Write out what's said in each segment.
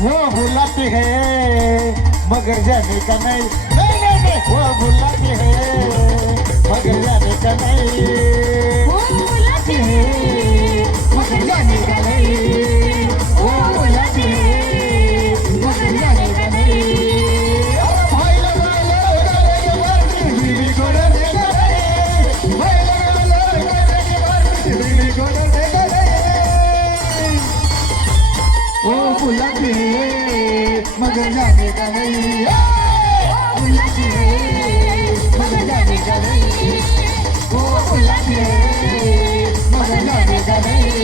वो बुलाती है मगर जाने का नहीं, नहीं नहीं नहीं, वो बुलाती है मगर जाने का नहीं, वो बुलाती है मगर जाने का नहीं, वो बुलाती है मगर जाने का नहीं। भाई लगा करेंगे मर्दी बीवी को डरने का नहीं, भाई लगा करेंगे मर्दी बीवी को डरने का नहीं, वो बुलाती है मगर जाने का नहीं, वो बुलाती है मगर जाने का नहीं, वो बुलाती है मगर जाने का नहीं।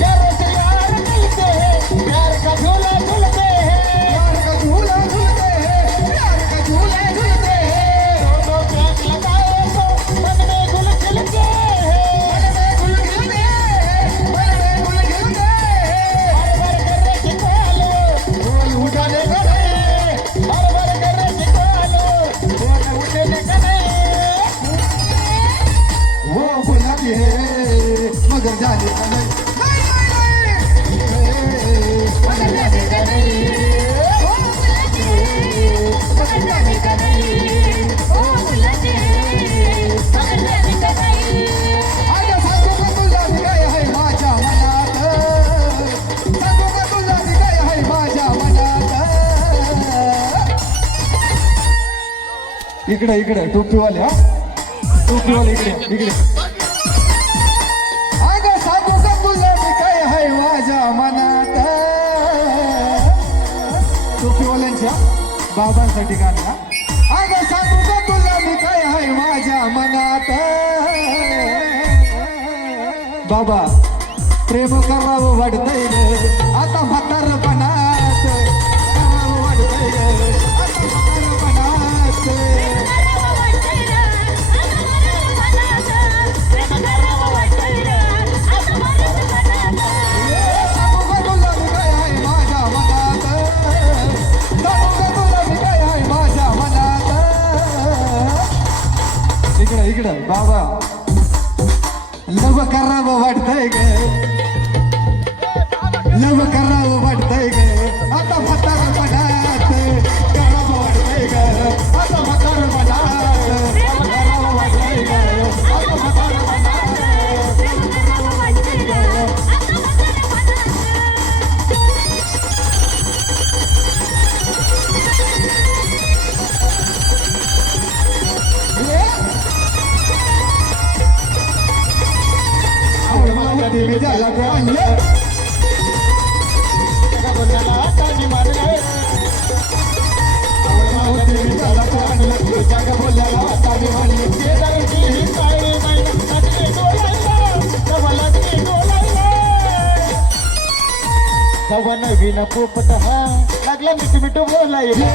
यारों से यार मिलते हैं, प्यार का झूला झूलते हैं, प्यार का झूला झूलते हैं, प्यार का झूला झूलते हैं। दोनों प्यार लगाए तो मन में गुल खिलते हैं, मन में गुल खिलते हैं, मन में गुल खिलते हैं। हर करने की कोलो बोल उठाने का नहीं, हर करने की कोलो बोल उठाने का नहीं, वो बुलाती है मगर जाने का नहीं, मगर जाने का नहीं। वो बुलाती है मगर जाने का नहीं, वो बुलाती है मगर जाने का नहीं। आजा साधूका तुला निघाय है माझ्या मनात, साधूका तुला निघाय है माझ्या मनात। इकडे इकडे टोपीवाले, हा टोपीवाले इकडे इकडे। अगं साधूका तुला निघाय है माझ्या मनात, टोपीवाल्यांच्या बाबांसाठी गाणं, हा. अगं साधूका तुला निघाय है माझ्या मनात। बाबा प्रेम करावं वाटतंय ग आता म्हातारपणात, करावं वाटतंय ग आता म्हातारपणात। साधूका तुला निघाय है माझ्या मनात, साधूका तुला निघाय है माझ्या मनात। इकडं इकडं बाबा लव करावं वाटतंय ग, लव करावं वाटतंय ग आता म्हातारपणात, करावं वाटतंय ग आता म्हातारपणात, लव करावं वाटतंय ग आता म्हातारपणात। आवडमावती मी त्याला आणलं, जगा बोलण्याला हाताने मारले, आवडमावती मी त्याला आणलं, जगा बोलण्याला हाताने मारले, शेजारची ही काळी नाही, लागली डोलायला, तेव्हा लागली डोलायला, तेव्हा नवीन पोपट हा लागला मिठ मिठ बोलायला,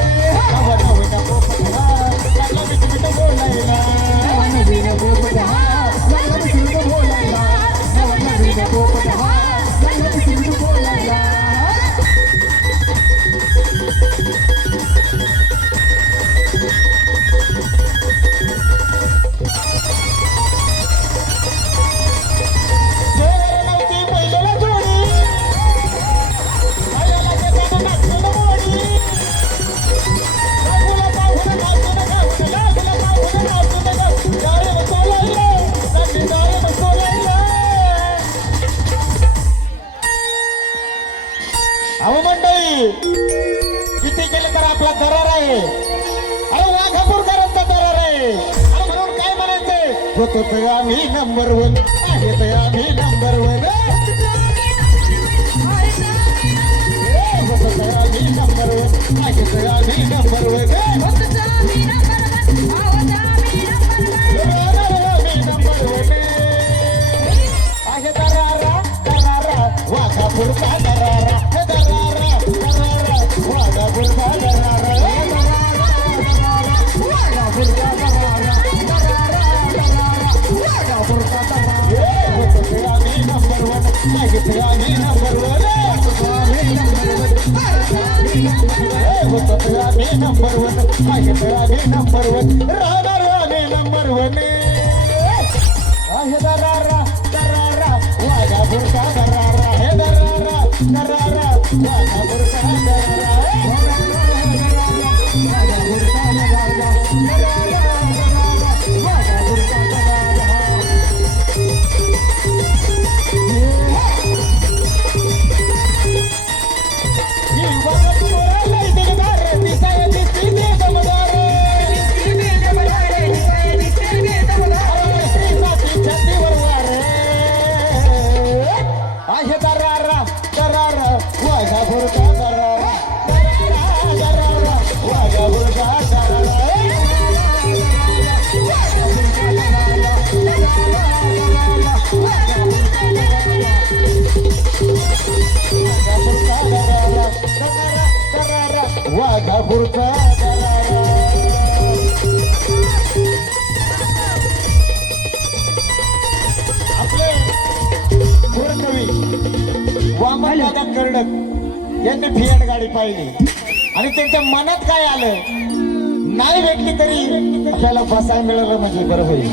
तेव्हा नवीन पोपट हा लागला मिठ मिठ बोलायला, नवीन पोपट हा लागला मिठी बोलायला, नवीन पोपट हा लागला मिठी बोलायला। शेर नव्हती पहिल्याला जोडी, पायाला जगानं नाचून मोडी, लागला पाहून नाचून गाऊन, लागला पाहून नाचून गाऊन, जाळीनं सोलायला, लागली जाळीनं सोलायला. अहो मंडळी, किती केलं तर आपला दरार आहे, अरे वाघापूरकरांचा दरार आहे, आणि म्हणून काय म्हणायचंय, होतो तर आम्ही नंबर वन, आहे तर आम्ही नंबर वन, होतो तर आम्ही नंबर वन, आहे तर आम्ही नंबर वन, आम्ही नंबर वन, आहे दरारा दरारा वाघापूरचा दरारा, दरारा दरारा वाघापूरचा दरारा, वाघापूरचा दरारा, दरारा दरारा वाघापूरचा दरारा, होतो तर आम्ही नंबर वन. होतो तर आम्ही नंबर वन आहे तर आम्ही नंबर वन राहणार आम्ही नंबर वन आहे दरारा दरारा वागा बुरका दरारा हे दरारा दरारा वागा बुरका दरारा वागा बुरका दरारा वागा बुरका दरारा ही वागा पोराला इथे गारे दिसाय दिसती दे दमदार छातीवर वारे आहे दरारा दरारा वागा बुरका दरारा दरारा वागा बुरका दरारा वागा बुरका दरारा आपले पुरकवी वामन दादा कर्डक यांनी फियाट गाडी पाहिली आणि त्यांच्या मनात काय आलं नाही भेटली तरी आपल्याला बसायला मिळालं म्हणजे बरं होईल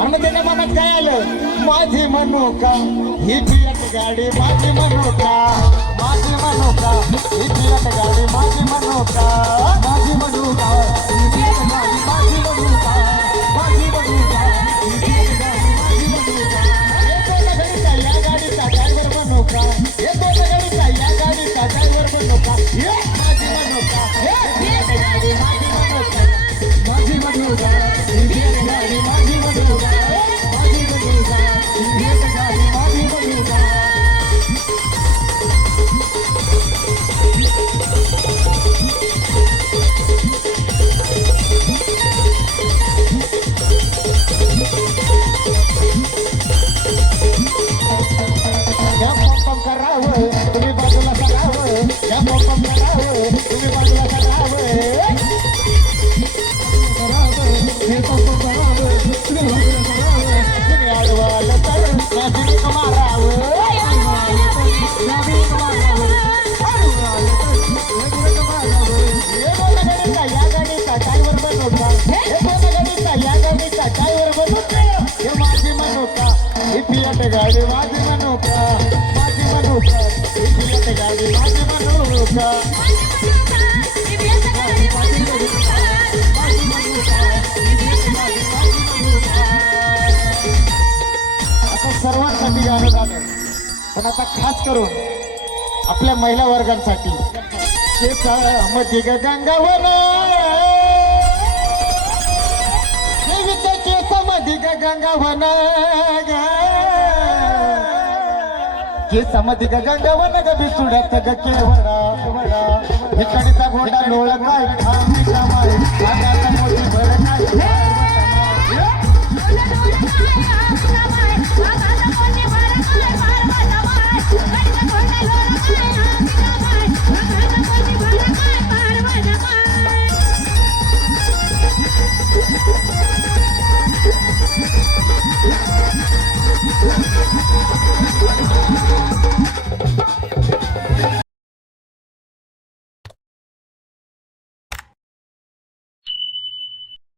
आणि मग त्यांच्या मनात काय आलं माझी मनोका ही फियाट गाडी माझी मनोका माझी मनोका ही फियाट गाडी माझी मनोका माझी मनोका ही फियाट गाडी माझी मनोका माझी मनोका ही फियाट गाडी माझी मनोका या गाडीचा ड्रायव्हर मनोका येतो गाडीचा या गाडीचा ड्रायव्हर मनोका ये माझी मनोका हे फियाट गाडी माझी मनोका माझी मनोका ही फियाट गाडी माझी मनोका माझी मनोका ही फियाट गाडी माझी मनोका या पंपम करावं तुम्ही बाजूला करावं या पंपम करावं तुम्ही बाजूला करावं हे पंपम करावं तुम्ही बाजूला करावं तुम्ही आडवालं तर माझी मारावं या गाडीचा ड्रायव्हर बनवता हे गाडीचा या गाडीचा ड्रायव्हर बनवता हे माझी मनोका ही फियाट गाडी माझी मनोका माझी मनोका ही फियाट गाडी माझी मनोका आता सर्वांसाठी गाणं झालं पण आता खास करून आपल्या महिला वर्गांसाठी मध्ये गंगावन केसामध्ये गंगावन केसामध्ये गंगावन ग बिचुड्यात ग केवडा हिकडीचा घोडा लोळ काय खांबी कमाई आगाचा मोठी भर काय